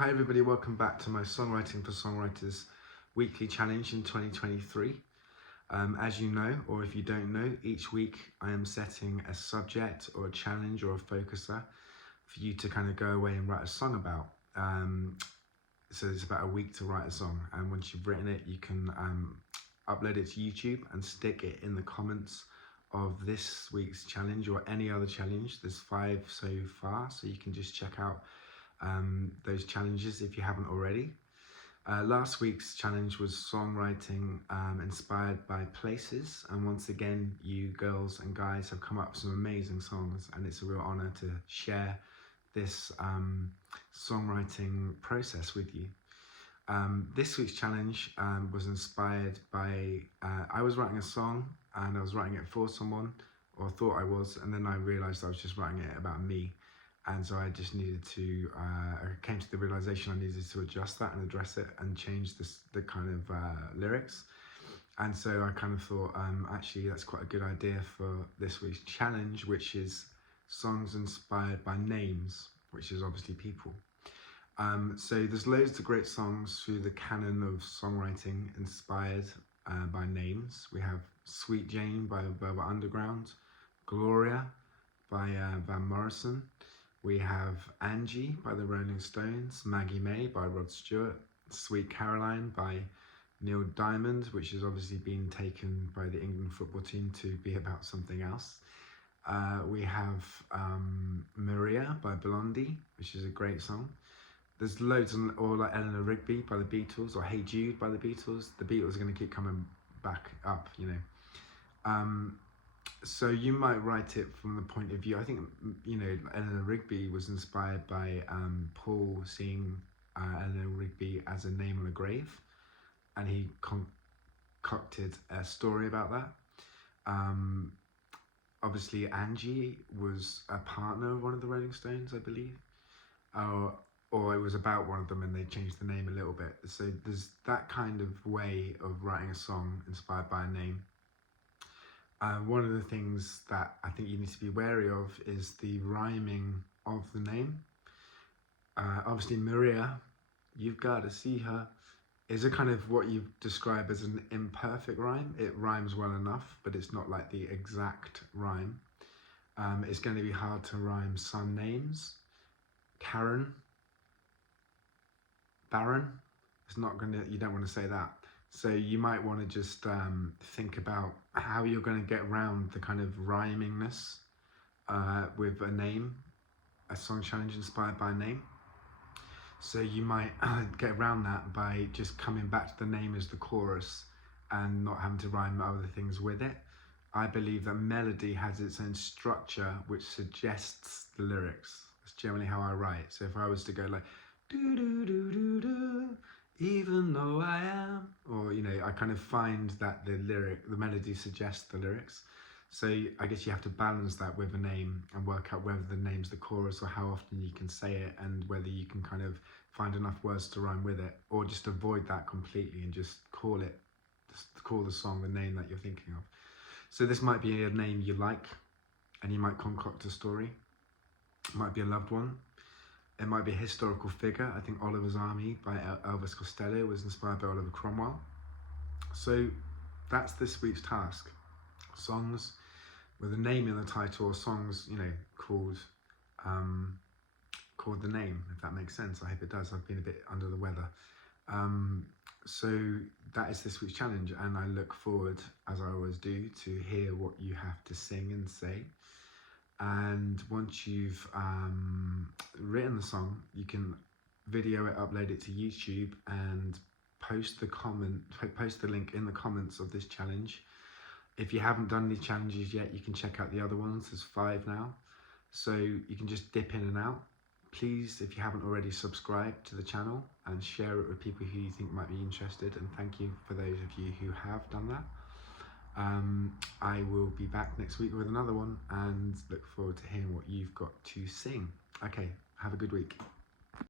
Hi everybody, welcome back to my Songwriting for Songwriters weekly challenge in 2023. As you know, or if you don't know, each week I am setting a subject or a challenge or a focuser for you to kind of go away and write a song about. So it's about a week to write a song, and once you've written it, you can upload it to YouTube and stick it in the comments of this week's challenge or any other challenge. There's 5 so far, so you can just check out those challenges if you haven't already. Last week's challenge was songwriting inspired by places, and once again you girls and guys have come up with some amazing songs, and it's a real honor to share this songwriting process with you. This week's challenge was inspired by I was writing a song and I was writing it for someone, or thought I was, and then I realized I was just writing it about me. And so I just needed to, I came to the realization I needed to adjust that and address it and change the kind of lyrics. And so I kind of thought, actually that's quite a good idea for this week's challenge, which is songs inspired by names, which is obviously people. So there's loads of great songs through the canon of songwriting inspired by names. We have Sweet Jane by Velvet Underground, Gloria by Van Morrison. We have Angie by the Rolling Stones, Maggie May by Rod Stewart, Sweet Caroline by Neil Diamond, which has obviously been taken by the England football team to be about something else. We have Maria by Blondie, which is a great song. There's loads, or like Eleanor Rigby by the Beatles, or Hey Jude by the Beatles. The Beatles are going to keep coming back up, you know. So you might write it from the point of view, I think, you know, Eleanor Rigby was inspired by Paul seeing Eleanor Rigby as a name on a grave, and he concocted a story about that. Obviously Angie was a partner of one of the Rolling Stones, I believe, or it was about one of them and they changed the name a little bit. So there's that kind of way of writing a song inspired by a name. One of the things that I think you need to be wary of is the rhyming of the name. Obviously Maria, you've got to see her, is a kind of what you describe as an imperfect rhyme. It rhymes well enough, but it's not like the exact rhyme. It's going to be hard to rhyme some names. Karen, Baron, it's not going to, you don't want to say that. So you might want to just think about how you're going to get around the kind of rhymingness with a name, a song challenge inspired by a name. So you might get around that by just coming back to the name as the chorus and not having to rhyme other things with it. I believe that melody has its own structure which suggests the lyrics. That's generally how I write. So if I was to go like, do do do do do, even though I am, or, you know, I kind of find that the melody suggests the lyrics. So I guess you have to balance that with a name and work out whether the name's the chorus or how often you can say it, and whether you can kind of find enough words to rhyme with it, or just avoid that completely and just call the song the name that you're thinking of. So this might be a name you like and you might concoct a story. It might be a loved one. It might be a historical figure. I think Oliver's Army by Elvis Costello was inspired by Oliver Cromwell. So that's this week's task. Songs with a name in the title, or songs, you know, called the name, if that makes sense. I hope it does. I've been a bit under the weather. So that is this week's challenge, and I look forward, as I always do, to hear what you have to sing and say. And once you've written the song, you can video it, upload it to YouTube, and post the link in the comments of this challenge. If you haven't done these challenges yet, you can check out the other ones. There's 5 now, so you can just dip in and out. Please, if you haven't already, subscribe to the channel and share it with people who you think might be interested, and thank you for those of you who have done that. I will be back next week with another one, and look forward to hearing what you've got to sing. Okay, have a good week.